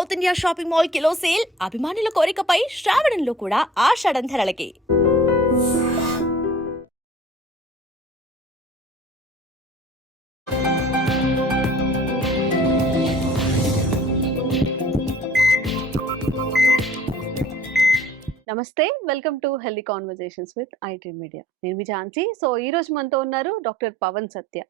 South India shopping mall kilo sale అభిమానుల కోరికపై శ్రావణంలో కూడా ఆషాఢం ధరలకి. నమస్తే, welcome to healthy conversations with IT media. నేను మీ Jhansi. So ఈ రోజు మనతో ఉన్నారు డాక్టర్ పవన్ సత్య.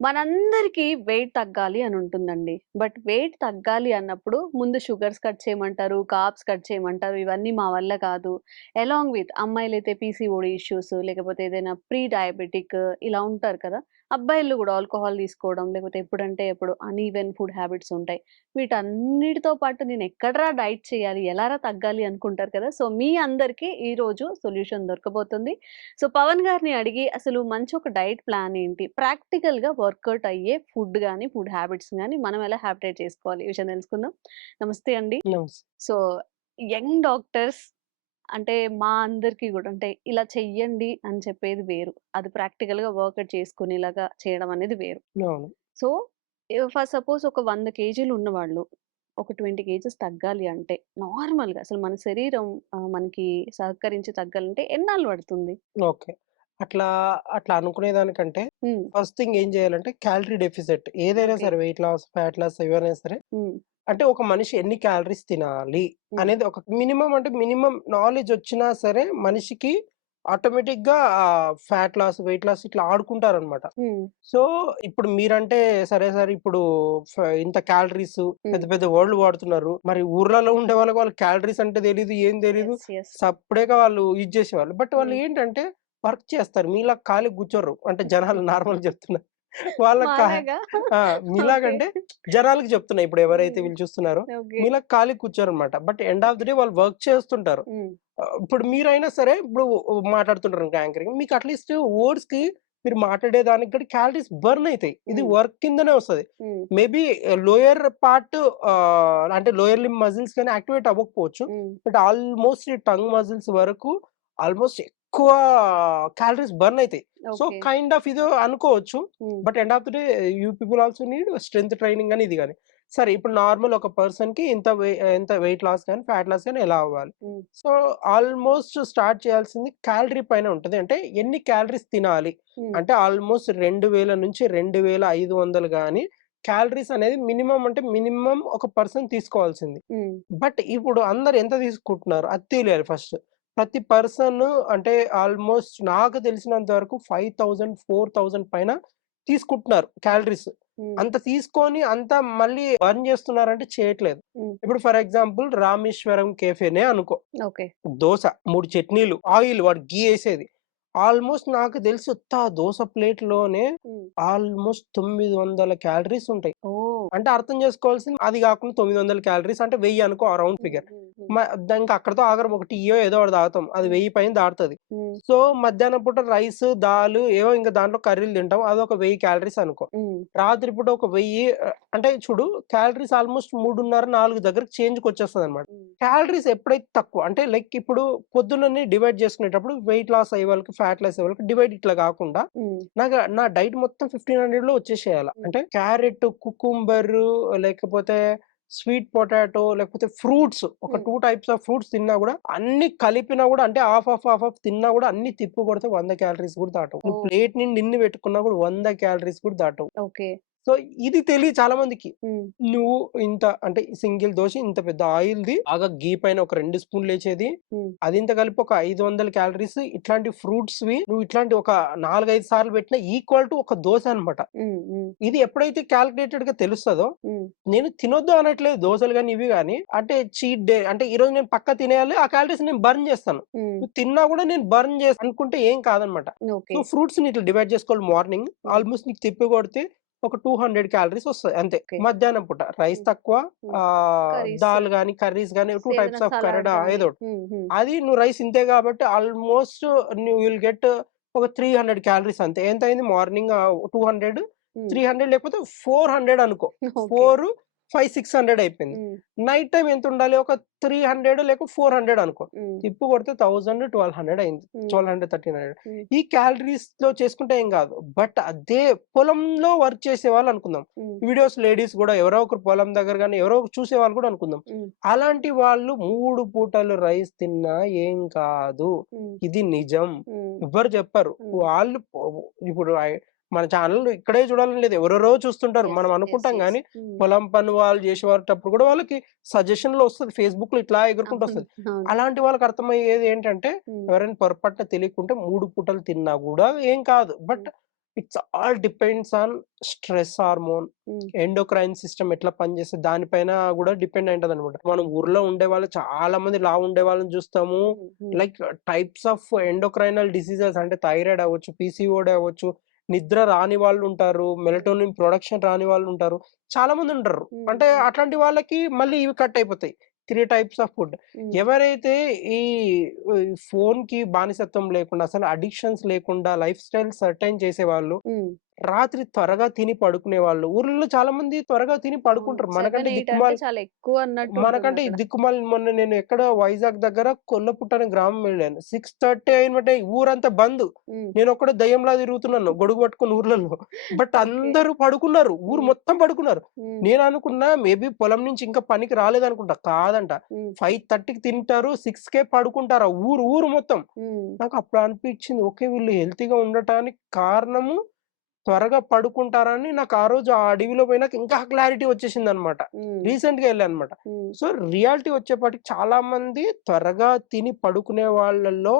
మనందరికీ వెయిట్ తగ్గాలి అని ఉంటుందండి. బట్ వెయిట్ తగ్గాలి అన్నప్పుడు ముందు షుగర్స్ కట్ చేయమంటారు, కార్బ్స్ కట్ చేయమంటారు. ఇవన్నీ మా వల్ల కాదు. అలాంగ్ విత్ అమ్మాయిలైతే పీసీఓడి ఇష్యూస్, లేకపోతే ఏదైనా ప్రీ డయాబెటిక్ ఇలా ఉంటారు కదా. అబ్బాయిలు కూడా ఆల్కహాల్ తీసుకోవడం, లేకపోతే ఎప్పుడంటే ఎప్పుడు అన్‌ఈవెన్ ఫుడ్ హ్యాబిట్స్ ఉంటాయి. వీటన్నిటితో పాటు నేను ఎక్కడరా డైట్ చేయాలి, ఎలారా తగ్గాలి అనుకుంటారు కదా. సో మీ అందరికీ ఈరోజు సొల్యూషన్ దొరకబోతుంది. సో పవన్ గారిని అడిగి అసలు మంచి ఒక డైట్ ప్లాన్ ఏంటి, ప్రాక్టికల్‌గా వర్కౌట్ అయ్యే ఫుడ్ గాని, ఫుడ్ హ్యాబిట్స్ గాని మనం ఎలా హ్యాబిటేట్ చేసుకోవాలి ఈ విషయం తెలుసుకుందాం. నమస్తే అండి. నమస్తే. సో యంగ్ డాక్టర్స్ అంటే మా అందరికీ గూడా అంటే ఇలా చెయ్యండి అని చెప్పేది వేరు. అది ప్రాక్టికల్‌గా వర్కౌట్ చేసుకునేలాగా చేయడం అనేది వేరు. అవును. సో ఫర్ సపోజ్ ఒక 100 కేజీలు ఉన్నవాళ్ళు ఒక 20 కేజెస్ తగ్గాలి అంటే నార్మల్‌గా అసలు మన శరీరం మనకి సహకరించి తగ్గాలంటే ఎన్నాళ్ళు పడుతుంది? ఓకే. అట్లా అట్లా అనుకునేదానికంటే హ్మ్. ఫస్ట్ థింగ్ ఏం చేయాలంటే క్యాలరీ డెఫిసిట్ ఏదైనా ఓకే. సరే వెయిట్ లాస్, ఫ్యాట్ లాస్ ఏవైనా సరే హ్మ్. అంటే ఒక మనిషి ఎన్ని క్యాలరీస్ తినాలి హ్మ్. అనేది ఒక మినిమమ్ అంటే మినిమమ్ నాలెడ్జ్ వచ్చినా సరే మనిషికి ఆటోమేటిక్‌గా ఫ్యాట్ లాస్, వెయిట్ లాస్ ఇట్లా ఆడుకుంటారనమాట. హ్మ్. సో, ఇప్పుడు మీరంటే సరే, సరే ఇప్పుడు ఇంత క్యాలరీస్ హ్మ్. పెద్ద పెద్ద వర్డ్‌లు వాడుతున్నారు. మరి ఊర్లలో ఉండే వాళ్ళకి క్యాలరీస్ అంటే తెలీదు, ఏం తెలీదు. యెస్. యెస్. సప్పుడేగా వాళ్ళు ఇది చేసేవాళ్ళు. బట్ వాళ్ళు హ్మ్. ఏంటంటే వర్క్ చేస్తారు. మీలా ఖాళీగా కూర్చోరు. అంటే జనాలు నార్మల్‌గా చెప్తున్నా. వాళ్ళకి మాలాగా? ఆ! ఓకే. మీలాగంటే జనాలకి చెప్తున్నా. ఇప్పుడు ఎవరైతే హ్మ్. వీళ్ళు చూస్తున్నారో ఓకే. మీలా ఖాళీగా కూర్చోరనమాట. But end of the day వాళ్ళు వర్క్ చేస్తుంటారు. హ్మ్. ఇప్పుడు మీరైనా సరే ఇప్పుడు మాట్లాడుతుంటారు యాంకరింగ్. మీకు అట్‌లీస్ట్ వర్డ్స్‌కి మీరు మాట్లాడేదానికి కూడా క్యాలరీస్ బర్న్ అయితాయి. ఇది హ్మ్. వర్క్ కిందనే వస్తది. హ్మ్. మేబీ లోయర్ పార్ట్ అంటే లోయర్ లింబ్ మజిల్స్ గాని యాక్టివేట్ అవ్వకపోవచ్చు. హ్మ్. బట్ ఆల్‌మోస్ట్ ఈ టంగ్ మజిల్స్ వరకు ఆల్‌మోస్ట్ ఎక్కువ క్యాలరీస్ బర్న్ అయితాయి. So, okay. కైండ్ ఆఫ్ ఇది అనుకోవచ్చు. హ్మ్. But end of the day you people also need strength training అని ఇది గాని. సరే ఇప్పుడు నార్మల్ ఒక పర్సన్‌కి ఎంత వెయిట్ లాస్ గాని, ఫ్యాట్ లాస్ గాని ఎలా అవ్వాలి? హ్మ్. సో, ఆల్‌మోస్ట్ స్టార్ట్ చేయాల్సింది క్యాలరీ పైన ఉంటది. అంటే ఎన్ని క్యాలరీస్ తినాలి? హ్మ్. అంటే ఆల్‌మోస్ట్ 2000 నుంచి 2500 గాని క్యాలరీస్ అనేది మినిమమ్ అంటే మినిమమ్ ఒక పర్సన్ తీసుకోవాల్సింది. హ్మ్. బట్ ఇప్పుడు అందరూ ఎంత తీసుకుంటున్నారు? అది తెలియాలి ఫస్ట్. ప్రతి పర్సన్ అంటే ఆల్‌మోస్ట్ నాకు తెలిసినంత వరకు 5000, 4000 పైన తీసుకుంటున్నారు క్యాలరీస్. హ్మ్. అంత తీసుకొని అంత మళ్ళీ బర్న్ చేస్తున్నారంటే చేయట్లేదు. హ్మ్. ఇప్పుడు ఫర్ ఎగ్జాంపుల్ రామేశ్వరం కేఫేనే అనుకో. ఓకే. దోస, 3 చట్నీలు, ఆయిల్ వాడు ఘీ ఏసేది. ఆల్‌మోస్ట్ నాకు తెలిసి ఉత్త ఆ దోస ప్లేట్‌లోనే హ్మ్. ఆల్‌మోస్ట్ 900 క్యాలరీస్ ఉంటాయి. ఓహ్! అంటే అర్థం చేసుకోవాల్సింది అది గాకుండా 900 క్యాలరీస్ అంటే 1000 అనుకో రౌండ్ హ్మ్. ఫిగర్. హ్మ్. హ్మ్. మ ఇంక అక్కడితో ఆగరు. ఒక టీయో ఏదో ఒకటి తాగుతాం. అది హ్మ్. 1000 పైన దాటుతది. హ్మ్. సో, మధ్యాహ్నం పూట రైస్, దాలు ఏవో ఇంక దాంట్లో కర్రీలు తింటాం. అదొక 1000 క్యాలరీస్ అనుకో. హ్మ్. రాత్రి పూట ఒక 1000 అంటే చూడు క్యాలరీస్ ఆల్‌మోస్ట్ 3:30, 4 దగ్గరకి చేంజ్‌కొచ్చేస్తదనమాట. హ్మ్. క్యాలరీస్ ఎప్పుడైతే తక్కువ అంటే లైక్ ఇప్పుడు పొద్దున్ననే డివైడ్ చేసుకునేటప్పుడు వెయిట్ లాస్ అయ్యే వాళ్ళకి, ఫ్యాట్ లాస్ అయ్యే వాళ్ళకి డివైడ్ ఇట్లా గాకుండా హ్మ్. నా డైట్ మొత్తం 1500లో వచ్చేసేయాల. హ్మ్. అంటే క్యారెట్, కుకుంబరు లేకపోతే స్వీట్ పొటాటో లేకపోతే ఫ్రూట్స్ ఒక హ్మ్. 2 టైప్స్ ఆఫ్ ఫ్రూట్స్ తిన్నా గూడా అన్ని కలిపినా గూడా అంటే హాఫ్ తిన్నా గూడా అన్ని తిప్పి కొడితే 100 క్యాలరీస్ గూడా దాటవు. నువ్వు ఓహ్! ప్లేట్ నిండా ఇన్ని పెట్టుకున్నా గూడా 100 క్యాలరీస్ కూడా దాటవు. ఓకే. సో, ఇది తెలీదు చాలా మందికి. హ్మ్. నువ్వు ఇంత అంటే సింగిల్ దోస ఇంత పెద్ద ఆయిల్‌ది బాగా ఘీ పైన ఒక 2 స్పూన్‌లేసేది. హ్మ్. అదింత కలిపి ఒక 500 క్యాలరీస్ ఇట్లాంటి ఫ్రూట్స్‌వి నువ్వు ఇట్లాంటి ఒక 4, 5 సార్లు పెట్టినా ఈక్వల్ టు ఒక దోస అనమాట. హ్మ్. హ్మ్. ఇది ఎప్పుడైతే కాలిక్యులేటెడ్‌గా తెలుస్తదో హ్మ్. నేను తినొద్దు అనట్లేదు దోసలు గాని, ఇవి గాని. అంటే చీట్ డే అంటే ఈరోజు నేను పక్కా తినేయాలి. ఆ క్యాలరీస్ నేను బర్న్ చేస్తాను. హ్మ్. నువ్వు తిన్నా గూడా నేను బర్న్ అనుకుంటే ఏం కాదనమాట. So, okay. ఫ్రూట్స్‌ని ఇట్లా డివైడ్ చేసుకోవాలి మార్నింగ్. హ్మ్. ఆల్‌మోస్ట్ నీకు తిప్పి కొడితే ఒక 200 క్యాలరీస్ వస్తాయి అంతే. ఓకే. మధ్యాహ్నం పూట రైస్ హ్మ్. తక్కువ హ్మ్. కర్రీస్ దాల్ గాని, కర్రీస్ గాని 2 ఏదైనా టైప్స్ ఆఫ్ సలాడ్ కర్రీ గాని. ఏదో ఒకటి. హ్మ్. హ్మ్. అది నువ్వు రైస్ ఇంతే కాబట్టి ఆల్‌మోస్ట్ నువ్వు విల్ గెట్ ఒక 300 క్యాలరీస్ అంతే. ఎంతయింది మార్నింగ్ 200, హ్మ్. 300 లేకపోతే 400 అనుకో. ఓకే. 4 500-600 అయిపోయింది. హ్మ్. నైట్ టైమ్ ఎంత ఉండాలి? ఒక 300 లేక 400 అనుకో. హ్మ్. తిప్పు కొడితే 1000-1200 అయింది. హ్మ్. 1200-1300 హ్మ్. ఈ క్యాలరీస్‌లో చేసుకుంటే ఏం కాదు. బట్ అదే పొలంలో వర్క్ చేసేవాళ్ళు అనుకుందాం. హ్మ్. వీడియోస్ లేడీస్ గూడా ఎవరో ఒకరు పొలం దగ్గర గాని ఎవరో ఒకరు చూసేవాళ్ళు కూడా అనుకుందాం. హ్మ్. అలాంటి వాళ్ళు 3 పూటలు రైస్ తిన్నా ఏం కాదు. హ్మ్. ఇది నిజం. హ్మ్. ఎవ్వరు చెప్పరు. హ్మ్. వాళ్ళు ఇప్పుడు మన ఛానల్ ఇక్కడే చూడాలని లేదు. ఎవరెవరో చూస్తుంటారు. యెస్. మనం యెస్. అనుకుంటాం యెస్. గానీ, హ్మ్. పొలం పని వాళ్ళు చేసేటప్పుడు కూడా వాళ్ళకి సజెషన్‌లో వస్తది. ఫేస్‌బుక్‌లో ఇట్లా ఎగురుకుంటూ అవును. వస్తది. అవును. అలాంటి వాళ్ళకి అర్థమయ్యేది ఏంటంటే, హ్మ్. ఎవరైనా పొరపాటున తెలియకుంటే 3 పూటలు తిన్నా గూడా ఏం కాదు. బట్ హ్మ్. It's all depends on stress hormone, హ్మ్. ఎండోక్రైన్ సిస్టమ్ ఎట్లా పనిచేస్తది దానిపైన గూడా డిపెండ్ అయింటదనమాట. మనం ఊర్లో ఉండేవాళ్ళు చాలా మంది లావు ఉండేవాళ్ళని చూస్తాము. హ్మ్. హ్మ్. Like types of endocrinal diseases అంటే థైరాయిడ్ అవ్వచ్చు, పీసీఓడీ అవ్వచ్చు, నిద్ర రాని వాళ్ళుంటారు, మెలటోనిన్ ప్రొడక్షన్ రాని వాళ్ళుంటారు. చాలా మందుంటారు. హ్మ్. అంటే హ్మ్. అట్లాంటి వాళ్ళకి మళ్ళీ ఇవి కట్ అయిపోతాయి. 3 టైప్స్ ఆఫ్ ఫుడ్. హ్మ్. ఎవరైతే ఈ ఫోన్‌కి బానిసత్వం లేకుండా అసలు అడిక్షన్స్ లేకుండా లైఫ్ స్టైల్ సెర్టైన్ చేసేవాళ్ళు, హ్మ్. రాత్రి త్వరగా తిని పడుకునేవాళ్ళు. ఊర్లలో చాలా మంది త్వరగా తిని అవును. పడుకుంటారు. 7, మనకంటే 8 అంటే దిక్కుమాలి చాలా ఎక్కువ అన్నట్టు మనకంటే ఈ ఉంటుందక్కడ. దిక్కుమాలి మొన్న నేను ఎక్కడ వైజాగ్ దగ్గర కొల్లపుట్ట అనే గ్రామం వెళ్ళాను. 6:30 అయినమంటే ఊరంతా బంద్. హ్మ్. నేనొక్కడే దెయ్యంలా తిరుగుతున్నాను గొడుగు పట్టుకొని ఊర్లలో. But okay. అందరూ పడుకున్నారు. ఊరు హ్మ్. మొత్తం పడుకున్నారు. హ్మ్. నేననుకున్నా మేబీ పొలం నుంచి ఇంకా పనికి రాలేదనుకుంటా. కాదంట. హ్మ్. 5:30కి తింటారు. 6కే పడుకుంటారు. ఆ ఊరు మొత్తం. హ్మ్. నాకప్పుడు అనిపిచ్చింది. ఓకే. వీళ్ళు హెల్తీగా ఉండటానికి కారణము త్వరగా పడుకుంటారని నాకు ఆ రోజు ఆ అడవిలో పోయినాక ఇంకా క్లారిటీ వచ్చేసిందనమాట. హ్మ్. రీసెంట్‌గా ఎళ్ళాననమాట. హ్మ్. సో, రియాలిటీ వచ్చేపాటికి చాలా మంది త్వరగా తిని పడుకునే వాళ్ళలో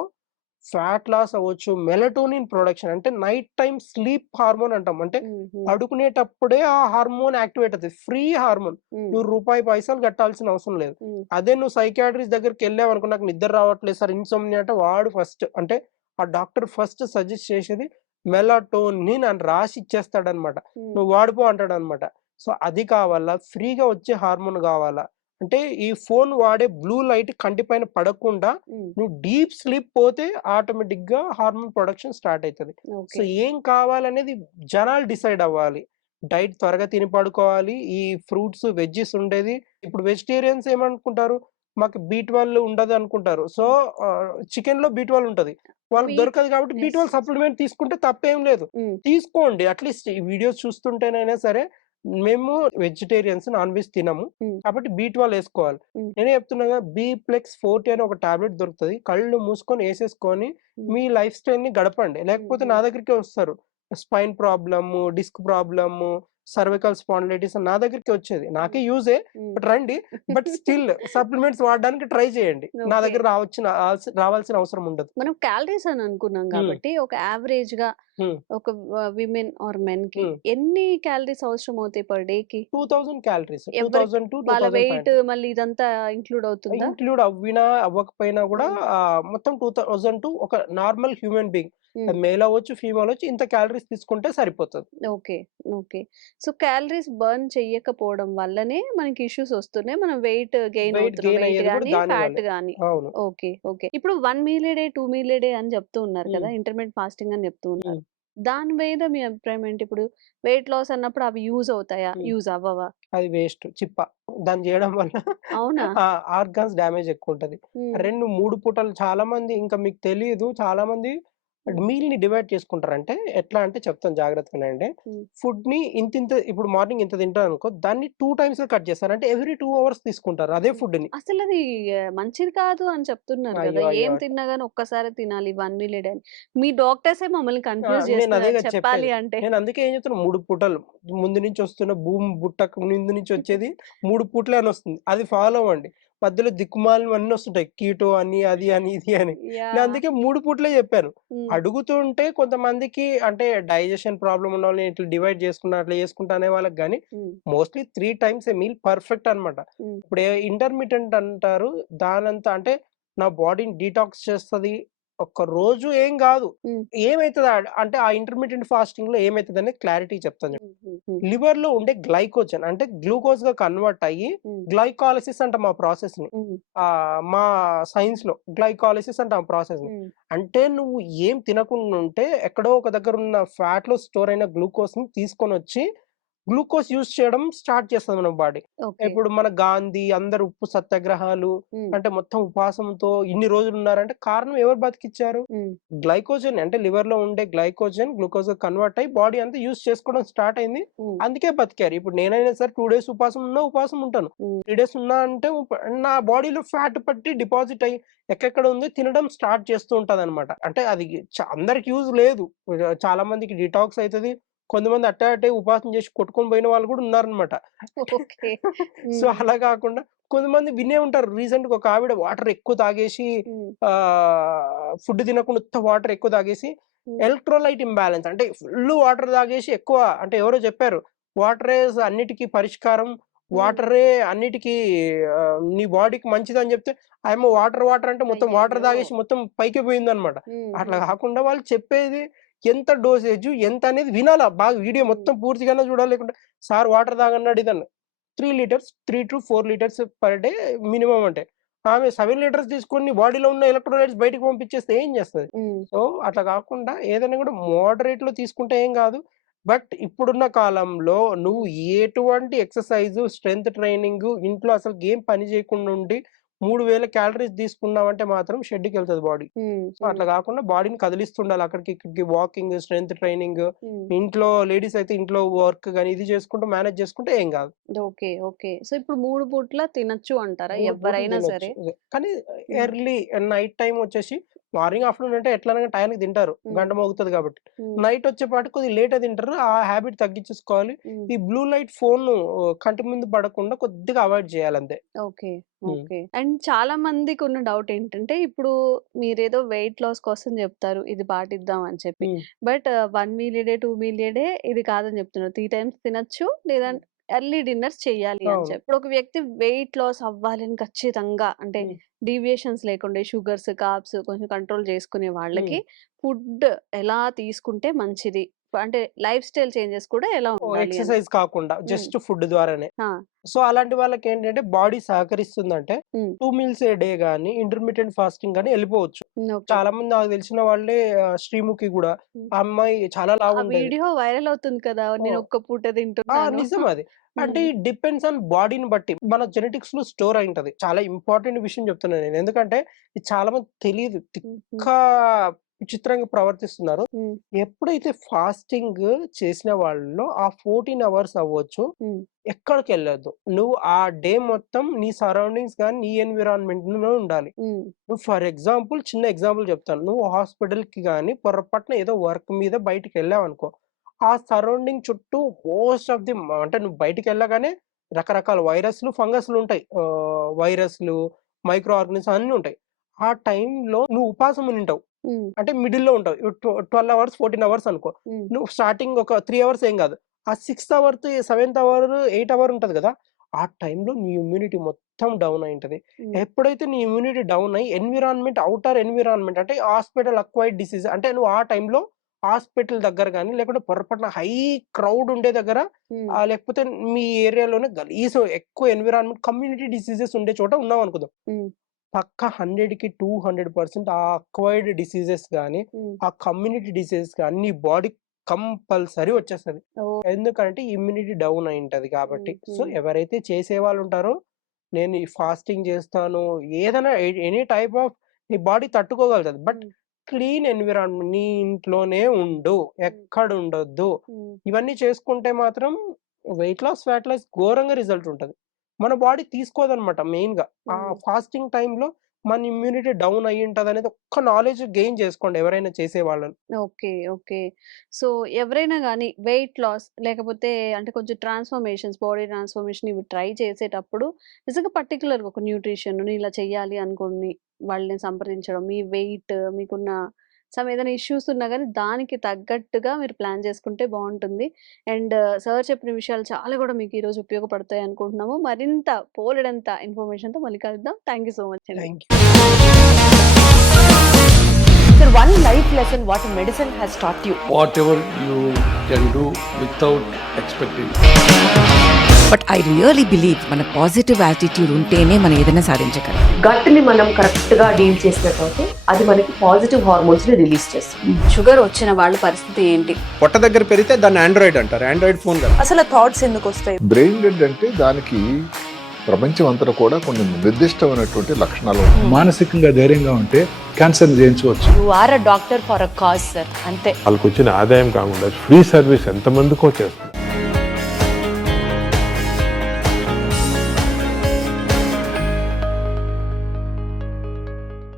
ఫ్యాట్ లాస్ అవ్వచ్చు, మెలటోనిన్ ప్రొడక్షన్ అంటే నైట్ టైమ్ స్లీప్ హార్మోన్ అంటాం. అంటే హ్మ్. హ్మ్. పడుకునేటప్పుడే ఆ హార్మోన్ యాక్టివేట్ అవుతది. Free hormone. హ్మ్. నువ్వు రూపాయి పైసలు కట్టాల్సిన అవసరం లేదు. హ్మ్. అదే నువ్వు సైకియాట్రిస్ట్ దగ్గరికెళ్ళావనుకో నాకు నిద్ర రావట్లేదు సార్ ఇన్సోమ్నియా అంటే వాడు ఫస్ట్ అంటే ఆ డాక్టర్ ఫస్ట్ సజెస్ట్ చేసేది మెలటోనిన్ అని రాసి ఇచ్చేస్తాడనమాట. హ్మ్. నువ్వు వాడిపో అంటాడనమాట. సో, అది కావాలా? ఫ్రీగా వచ్చే హార్మోన్ గావాలా? అంటే ఈ ఫోను వాడే బ్లూ లైట్ కంటి పైన పడకుండా హ్మ్. నువ్వు డీప్ స్లీప్ పోతే ఆటోమేటిక్‌గా హార్మోన్ ప్రొడక్షన్ స్టార్ట్ అయితది. So, okay. ఏం కావాలనేది జనాలు డిసైడ్ అవ్వాలి. డైట్ త్వరగా తిని పడుకోవాలి. ఈ ఫ్రూట్స్, వెజ్జీస్ ఉండేది. ఇప్పుడు వెజిటేరియన్స్ ఏమనుకుంటారు? మాకు బి12 ఉండదనుకుంటారు. సో, హ్మ్. చికెన్‌లో బి12 ఉంటది. వాళ్ళకి వీట్ దొరకదు కాబట్టి యెస్. బి12 సప్లిమెంట్ తీసుకుంటే తప్పేం లేదు. హ్మ్. తీసుకోండి. అట్‌లీస్ట్ ఈ వీడియోస్ చూస్తుంటేనైనా సరే, మేము వెజిటేరియన్స్ నాన్ వెజ్ తినము. హ్మ్. కాబట్టి బి12 ఏసుకోవాలి. హ్మ్. నేనే చెప్తున్నా కదా! బి-ప్లెక్స్ 40 అని ఒక టాబ్లెట్ దొరుకుతది. కళ్ళు మూసుకొని ఏసేసుకొని హ్మ్. మీ లైఫ్ స్టైల్‌ని గడపండి. హ్మ్. లేకపోతే నా హ్మ్. దగ్గరికే వస్తారు. Spine problem, disc problem, cervical spondylitis అని నా దగ్గరికే వచ్చేది. నాకే హ్మ్. యూజే. హ్మ్. బట్ రండి. బట్ స్టిల్ సప్లిమెంట్స్ వాడడానికి ట్రై చేయండి. నా ఓకే. దగ్గర రావాల్సిన అవసరం ఉండదు. మనం క్యాలరీస్ అని అనుకున్నాం హ్మ్. గాబట్టి, ఒక యావరేజ్‌గా హ్మ్. ఒక విమెన్ ఆర్ మెన్‌కి హ్మ్. ఎన్ని క్యాలరీస్ అవసరం అవుతాయి పర్ డేకి? 2000 క్యాలరీస్. ఎవరికి వాళ్ళ వెయిట్ 2000-2500 మళ్ళీ ఇదంతా ఇంక్లూడ్ అవుతుందా? ఇంక్లూడ్ అవ్వినా, అవ్వకపోయినా గూడా హ్మ్. మొత్తం 2000 టు ఒక నార్మల్ హ్యూమన్ బీయింగ్ హ్మ్. అది మేల్ అవ్వచ్చు, ఫీమేల్ అవ్వచ్చు ఇంత క్యాలరీస్ తీసుకుంటే సరిపోతది. Okay. Okay. So, calories burn చెయ్యకపోవడం వల్లనే మనకి ఇష్యూస్ వస్తున్నాయి. మనం వెయిట్ గెయిన్ వెయిట్ అవుతున్నాం. గెయిన్ వెయిట్ అయ్యేది గూడా గాని, దాని ఫ్యాట్ వల్లే. గాని. అవును. ఓకే. ఓకే. ఇప్పుడు 1 meal a day, 2 meal a day అని చెప్తూ ఉన్నారు హ్మ్. కదా! ఇంటర్మిటెంట్ ఫాస్టింగ్ అని చెప్తూ హ్మ్. ఉన్నారు. దాని మీద మీ అభిప్రాయం ఏంటి? ఇప్పుడు వెయిట్ లాస్ అన్నప్పుడు అవి యూజ్ అవుతాయా? హ్మ్. యూజ్ అవ్వవా? అది వేస్ట్. చిప్ప. దాన్ని జేయడం వల్ల అవునా? ఆర్గాన్స్ డ్యామేజ్ ఎక్కువుంటది. హ్మ్. 2, 3 పూటలు చాలామంది ఇంకా మీకు తెలీదు చాలామంది హ్మ్. మీల్‌ని డివైడ్ చేసుకుంటారు. అంటే ఎట్లా అంటే చెప్తాను జాగ్రత్తగా వినండి. హ్మ్. ఫుడ్‌ని ఇంతింత ఇప్పుడు మార్నింగ్ ఇంత తింటారనుకో దాన్ని 2 టైమ్స్‌గా కట్ చేస్తారు. అంటే ఎవ్రీ 2 అవర్స్ తీసుకుంటారు అదే హ్మ్. ఫుడ్‌ని. అసలది మంచిది కాదు అని చెప్తున్నారు గదా! అయ్యో! అయ్యో! ఏం తిన్నా గాని ఒక్కసారే తినాలి 1 మీల్ ఏ డే అని. మీ డాక్టర్సే మమ్మల్ని కన్‌ఫ్యూజ్ నేనదే చేస్తున్నారు గదా చెప్పేది. చెప్పాలి అంటే. నేనందుకే ఏం చెప్తున్నా 3 పూటలు ముందు నుంచి వస్తున్న భూమి బుట్టకు ముందు నుంచి వచ్చేది 3 పూటలే అనొస్తుంది. అది ఫాలో అవ్వండి. మధ్యలో దిక్కుమాలినవన్నీ వస్తుంటాయి. కీటో అని, అది అని, ఇది అని. నేను యాహ్! అందుకే 3 పూటలే చెప్పాను. హ్మ్. అడుగుతుంటే కొంతమందికి అంటే డైజెషన్ ప్రాబ్లమ్ ఉన్నోళ్ళని ఇట్లా డివైడ్ చేసుకున్నా, అట్లా చేసుకుంటా అనే వాళ్ళకి గాని హ్మ్. మోస్ట్‌లీ 3 టైమ్స్ ఏ మీల్ పర్ఫెక్ట్ అన్నమాట. హ్మ్. ఇప్పుడు ఇంటర్మిటెంట్ అంటారు. దానంతా అంటే నా బాడీని డీటాక్స్ చేస్తది. ఒక్క రోజు ఏం గాదు. హ్మ్. ఏమైతది అంటే ఆ ఇంటర్మిటెంట్ ఫాస్టింగ్‌లో ఏమైతదనేది క్లారిటీ చెప్తాను. హ్మ్. హ్మ్. హ్మ్. లివర్‌లో ఉండే గ్లైకోజన్ అంటే గ్లూకోజ్‌గా కన్వర్ట్ అయ్యి హ్మ్. గ్లైకాలిసిస్ అంటాం ఆ ప్రాసెస్‌ని. హ్మ్. మా సైన్స్‌లో గ్లైకాలిసిస్ అంటాం ఆ ప్రాసెస్‌ని. హ్మ్. అంటే నువ్వు ఏం తినకుండా ఉంటే ఎక్కడో ఒక దగ్గర ఉన్న ఫ్యాట్‌లో స్టోర్ అయిన గ్లూకోజ్‌ని తీసుకొనొచ్చి గ్లూకోజ్ యూజ్ చేయడం స్టార్ట్ చేస్తది మన బాడీ. ఓకే. ఇప్పుడు మన గాంధీ అందరూ ఉప్పు సత్యాగ్రహాలు హ్మ్. అంటే మొత్తం ఉపవాసంతో ఇన్ని రోజులు ఉన్నారంటే కారణం ఎవరు బతికిచ్చారు? హ్మ్. గ్లైకోజన్ అంటే లివర్‌లో ఉండే గ్లైకోజన్ గ్లూకోజ్‌గా కన్వర్ట్ అయ్యి బాడీ అంతా యూజ్ చేసుకోవడం స్టార్ట్ అయింది. హ్మ్. అందుకే బతికారు. ఇప్పుడు నేనైనా సరే 2 డేస్ ఉపవాసం ఉన్నా ఉపవాసం ఉంటాను. హ్మ్. 3 డేస్ ఉన్నా అంటే నా బాడీలో ఫ్యాట్ పట్టి డిపాజిట్ అయ్యి ఎక్కడెక్కడ ఉంది తినడం స్టార్ట్ చేస్తూ ఉంటదనమాట. అంటే అది అందరికి యూజ్ లేదు. చాలా మందికి డిటాక్స్ అయితది. కొంతమంది అట్టే ఉపవాసం చేసి కొట్టుకొని పోయిన వాళ్ళు కూడా ఉన్నారనమాట. ఓకే. సో, హ్మ్. అలా కాకుండా కొంతమంది వినే ఉంటారు. రీసెంట్‌గా ఒక ఆవిడ వాటర్ ఎక్కువ తాగేసి హ్మ్. ఫుడ్ తినకుండా ఉత్త వాటర్ ఎక్కువ తాగేసి హ్మ్. ఎలక్ట్రోలైట్ ఇంబాలెన్స్ అంటే ఫుల్లు వాటర్ తాగేసి ఎక్కువ అంటే ఎవరో చెప్పారు. వాటరే అన్నిటికి పరిష్కారం. హ్మ్. వాటరే అన్నిటికి నీ బాడీకి మంచిదని చెప్తే ఆమె వాటర్ అంటే మొత్తం వాటర్ అయ్యయ్యో! తాగేసి మొత్తం పైకే పోయిందనమాట. హ్మ్. అట్లా హ్మ్. కాకుండా వాళ్ళు చెప్పేది ఎంత డోసేజు ఎంత అనేది వినాలా. బాగా వీడియో హ్మ్. మొత్తం పూర్తిగానే చూడాలి. లేకుంటే సార్ వాటర్ తాగన్నాడు ఇదన్నా. 3 litres 3-4 litres per day minimum అంటే. ఆమె 7 లీటర్స్ తీసుకొని నీ బాడీలో ఉన్న ఎలక్ట్రోలైట్స్ బయటికి పంపించేస్తే ఏం చేస్తది? హ్మ్. సో, అట్లా కాకుండా ఏదైనా కూడా మోడరేట్‌లో తీసుకుంటే ఏం కాదు. బట్ ఇప్పుడున్న కాలంలో నువ్వు హ్మ్. ఎటువంటి ఎక్సర్‌సైజు, స్ట్రెంత్ ట్రైనింగు ఇంట్లో అసలుకి ఏం పని చేయకుండా ఉండి 3000 క్యాలరీస్ తీసుకున్నావంటే మాత్రం షెడ్‌కెళ్తది బాడీ. హ్మ్. సో, హ్మ్. అట్లా గాకుండా బాడీని కదిలిస్తుండాలి. అక్కడికి, ఇక్కడికి వాకింగ్, స్ట్రెంత్ ట్రైనింగ్, హ్మ్. ఇంట్లో లేడీస్ అయితే ఇంట్లో వర్క్ గాని ఇది చేసుకుంటూ మేనేజ్ చేసుకుంటే ఏం గాదు. ఓకే. ఓకే. సో, ఇప్పుడు 3 పూట్ల తినొచ్చు అంటారా? 3 పూటలు ఎవ్వరైనా తినొచ్చు. సరే? అదే. కానీ హ్మ్. ఎర్లీ నైట్ టైమ్ వచ్చేసి మార్నింగ్, ఆఫ్టర్‌నూన్ అంటే ఎట్లనగా టయానికి తింటారు. హ్మ్. గంట మోగుతది కాబట్టి. హ్మ్. నైట్ వచ్చేపాటికి కొద్దిగా లేట్‌గా తింటారు. ఆ హాబిట్ తగ్గించేసుకోవాలి. హ్మ్. ఈ బ్లూ లైట్ ఫోను కంటి ముందు పడకుండా కొద్దిగా అవాయిడ్ చేయాలంతే. ఓకే. హ్మ్. ఓకే. అండ్ చాలా మందికున్న డౌట్ ఏంటంటే, ఇప్పుడు మీరేదో వెయిట్ లాస్ కోసం జెప్తారు. ఇది పాటిద్దాం అని చెప్పి. హ్మ్. But 1 meal a day, 2 meal a day ఇది కాదని జెప్తున్నారు. 3 టైమ్స్ తినొచ్చు. లేదా హ్మ్. ఎర్లీ డిన్నర్స్ చెయ్యాలి అని అవును. చెప్పి. ఇప్పుడు ఒక వ్యక్తి వెయిట్ లాస్ అవ్వాలని ఖచ్చితంగా అంటే హ్మ్. డీవియేషన్స్ లేకుండా షుగర్స్, కార్బ్స్ కొంచెం కంట్రోల్ చేసుకునే హ్మ్. వాళ్ళకి ఫుడ్ ఎలా తీసుకుంటే మంచిది? అంటే లైఫ్ స్టైల్ చేంజెస్ కూడా ఎలా ఓహ్! ఉండాలి అని? ఎక్సర్‌సైజ్ కాకుండా హ్మ్. జస్ట్ ఫుడ్ ద్వారానే. ఆ! సో, అలాంటి వాళ్ళకేంటంటే బాడీ సహకరిస్తుందంటే హ్మ్. 2 మీల్స్ ఏ డే గాని, ఇంటర్మిటెంట్ ఫాస్టింగ్ గాని ఎళ్ళిపోవచ్చు. హ్మ్. ఓకే. చాలామంది నాకు తెలిసిన వాళ్ళే శ్రీముఖి గూడా. హ్మ్. ఆ అమ్మాయి చాలా ఆ లావుండేది. వీడియో వైరల్ అవుతుంది కదా! నేను ఓహ్! ఒక్క పూట ఆ! తింటున్నాను. నిజం అది. అంటే హ్మ్. ఇట్ డిపెండ్స్ ఆన్ బాడీని బట్టి. మన జెనెటిక్స్‌లో స్టోర్ అయుంటది. చాలా ఇంపార్టెంట్ విషయం చెప్తున్నా నేను. ఎందుకంటే ఇది చాలా మందికి తెలీదు. హ్మ్. హ్మ్. విచిత్రంగా ప్రవర్తిస్తున్నారు. హ్మ్. ఎప్పుడైతే ఫాస్టింగ్ చేసిన వాళ్ళలో ఆ 14 అవర్స్ అవ్వచ్చు హ్మ్. ఎక్కడికెళ్ళొద్దు. నువ్వు ఆ డే మొత్తం నీ సరౌండింగ్స్ గాని, నీ ఎన్విరాన్మెంట్‌లో ఉండాలి. హ్మ్. నువ్వు ఫర్ ఎగ్జాంపుల్ చిన్న ఎగ్జాంపుల్ చెప్తాను. నువ్వు హాస్పిటల్‌కి గాని పొరపాటున ఏదో వర్క్ మీద బయటికెళ్ళావనుకో, ఆ సరౌండింగ్ చుట్టూ మోస్ట్ ఆఫ్ ది అంటే నువ్వు బయటికెళ్ళగానే రకరకాల వైరస్‌లు, ఫంగస్‌లు ఉంటాయి. వైరస్‌లు, మైక్రో ఆర్గానిజమ్స్ అన్నీ ఉంటాయి. ఆ టైంలో నువ్వు ఉపాసం ఉండింటావు. హ్మ్. అంటే మిడిల్‌లో ఉంటావు. 12 అవర్స్, 14 అవర్స్ అనుకో. హ్మ్. నువ్వు స్టార్టింగ్ ఒక 3 అవర్స్ ఏం గాదు. ఆ 6థ్ అవర్‌త్, 7థ్ అవర్, 8థ్ అవర్ ఉంటది గదా! ఆ టైంలో నీ ఇమ్యూనిటీ మొత్తం డౌన్ అయుంటది. హ్మ్. ఎప్పుడైతే నీ ఇమ్యూనిటీ డౌన్ అయ్యి ఔటర్ ఎన్విరాన్మెంట్ అంటే హాస్పిటల్ అక్వైర్డ్ డిసీజ్ అంటే నువ్వు ఆ టైంలో హాస్పిటల్ దగ్గర గాని, లేకుంటే పొరపాటున హై క్రౌడ్ ఉండే దగ్గర హ్మ్. లేకపోతే మీ ఏరియాలోనే గలీజు ఎక్కువ ఎన్విరాన్మెంట్ కమ్యూనిటీ డిసీజెస్ ఉండే చోట ఉన్నావనుకుందాం. హ్మ్. పక్కా 100కి 200% ఆ అక్వైర్డ్ డిసీజెస్ గాని, హ్మ్. ఆ కమ్యూనిటీ డిసీజెస్ గాని నీ బాడీకి కంపల్సరీ వచ్చేస్తది. ఓహ్! ఎందుకంటే ఇమ్యూనిటీ డౌన్ అయుంటది కాబట్టి. హ్మ్. సో, హ్మ్. ఎవరైతే చేసేవాళ్ళుంటారో, నేను ఈ ఫాస్టింగ్ చేస్తాను, ఏదైనా ఎనీ టైప్ ఆఫ్ నీ బాడీ తట్టుకోగలుగుతది. బట్ హ్మ్. క్లీన్ ఎన్విరాన్మెంట్ నీ ఇంట్లోనే ఉండు. హ్మ్. ఎక్కడుండొద్దు. హ్మ్. ఇవన్నీ చేసుకుంటే మాత్రం వెయిట్ లాస్, ఫ్యాట్ లాస్ ఘోరంగా రిజల్ట్ ఉంటది. మన బాడీ తీసుకోదనమాట మెయిన్‌గా. ఆ హ్మ్. ఫాస్టింగ్ టైమ్‌లో మన ఇమ్యూనిటీ డౌన్ అయ్యుంటదనేది ఒక్క నాలెడ్జ్ గెయిన్ చేసుకోండి ఎవరైనా చేసేవాళ్ళు. ఓకే. ఓకే. సో, ఎవరైనా గాని వెయిట్ లాస్ లేకపోతే అంటే కొంచెం బాడీ ట్రాన్స్‌ఫర్మేషన్ ఇవి ట్రై చేసేటప్పుడు నిజంగా పర్టిక్యులర్‌గా ఒక న్యూట్రిషన్ నేను ఇలా చేయాలి అనుకోని వాళ్ళని సంప్రదించడం. మీ వెయిట్ మీకున్న ఏదైనా ఇష్యూస్ ఉన్నా గాని దానికి తగ్గట్టుగా మీరు ప్లాన్ చేసుకుంటే బావుంటుంది. అండ్ సార్ చెప్పిన విషయాలు చాలా గూడా మీకు ఈరోజు ఉపయోగపడతాయి అనుకుంటున్నాము. మరింత బోలెడంత ఇన్ఫర్మేషన్‌తో మళ్ళీ కలుద్దాం. థాంక్ యూ సో మచ్ అండి. Thank you. Sir, one life lesson what medicine has taught you. whatever you can do without expecting. But I really believe మన పాజిటివ్ యాటిట్యూడ్ ఉంటేనే మనం ఏదైనా సాధించగలం. గట్ ని మనం కరెక్ట్ గా డీల్ చేసినట్లయితే అది మనకి పాజిటివ్ హార్మోన్స్ ని రిలీజ్ చేస్తుంది. షుగర్ వచ్చిన వాళ్ళ పరిస్థితి ఏంటి? పొట్ట దగ్గర పెరిగితే దాన్ని ఆండ్రాయిడ్ అంటారు, ఆండ్రాయిడ్ ఫోన్ కదా. అసలు థాట్స్ ఎందుకు వస్తాయి? బ్రెయిన్ డెడ్ అంటే దానికి ప్రపంచం అంతా కూడా కొన్ని నిర్దిష్టమైనటువంటి లక్షణాలు ఉంటాయి. మానసికంగా ధైర్యంగా ఉంటే క్యాన్సర్ జయించవచ్చు. You are a doctor for a cause sir, అంతే. వాళ్ళకి వచ్చిన ఆదాయం కాకుండా ఫ్రీ సర్వీస్ ఎంతమందికో చేస్తుంది.